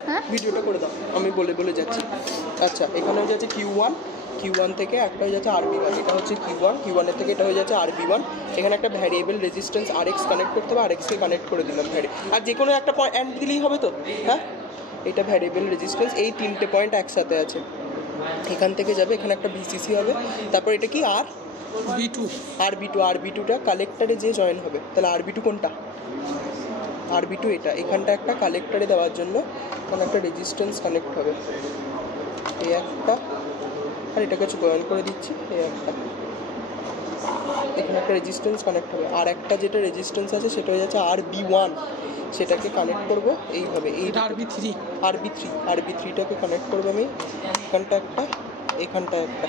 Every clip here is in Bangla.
ভিডিওটা করে দাও, আমি বলে বলে যাচ্ছি। আচ্ছা, এখানে হয়ে যাচ্ছে Q1 থেকে একটা হয়ে যাচ্ছে RB1, এটা হচ্ছে Q1 এর থেকে এটা হয়ে যাচ্ছে RB1। এখানে একটা ভ্যারিয়েবল রেজিস্ট্যান্স RX কানেক্ট করতে হবে, RX-কে কানেক্ট করে দিলাম আর যে কোনো একটা পয়েন্ট দিলেই হবে তো। হ্যাঁ, এটা ভ্যারিয়েবল রেজিস্ট্যান্স, এই তিনটে পয়েন্ট একসাথে আছে। এখান থেকে যাবে, এখানে একটা VCC হবে, তারপর এটা কি RB2টা কালেক্টারে যে জয়েন হবে। তাহলে RB2 কোনটা? RB2 এটা, এখানটা একটা কালেক্টারে দেওয়ার জন্য এখানে একটা রেজিস্ট্যান্স কানেক্ট হবে, এই একটা, আর এটাকে জয়েন করে দিচ্ছি, এই একটা, এখানে একটা রেজিস্ট্যান্স কানেক্ট হবে। আর একটা যেটা রেজিস্ট্যান্স আছে সেটা হয়ে যাচ্ছে RB1, সেটাকে কানেক্ট করবো এইভাবে, এই RB3টাকে কানেক্ট করবো আমি, এখানটা একটা, এখানটা একটা।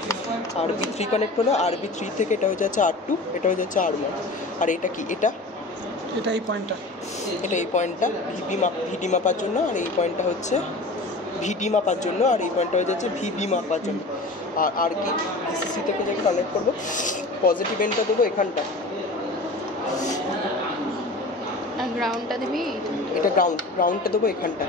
RB3 কানেক্ট হলো, RB3 থেকে এটা হয়ে যাচ্ছে R2, এটা হয়ে যাচ্ছে R1। আর এটা কি? এটা এই পয়েন্টটা ভিডি মাপার জন্য, আর এই পয়েন্টটা হচ্ছে ভিডি মাপার জন্য, আর এই পয়েন্টটা হয়ে যাচ্ছে ভিবি মাপার জন্য। আর কি ভিসিসি থেকে যে কানেক্ট করবো, পজিটিভ এন্ডটা দেবো এখানটা, গ্রাউন্ডটা দিবি, এটা গ্রাউন্ডটা দেবো এখানটা।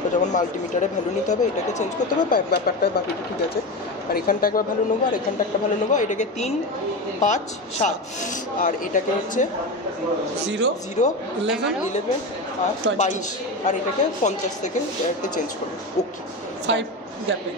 তো যখন মাল্টিমিটারে ভ্যালু নিতে হবে এটাকে চেঞ্জ করতে হবে, ব্যাপারটা বাকিটা ঠিক আছে। আর এখানটা একবার ভ্যালু নেবো, আর এখানটা একটা ভ্যালু নেবো, এটাকে 3, 5, 7, আর এটাকে হচ্ছে 0, 11 আর 22, আর এটাকে 50 সেকেন্ড চেঞ্জ করবো। ওকে, 5 গ্যাপে।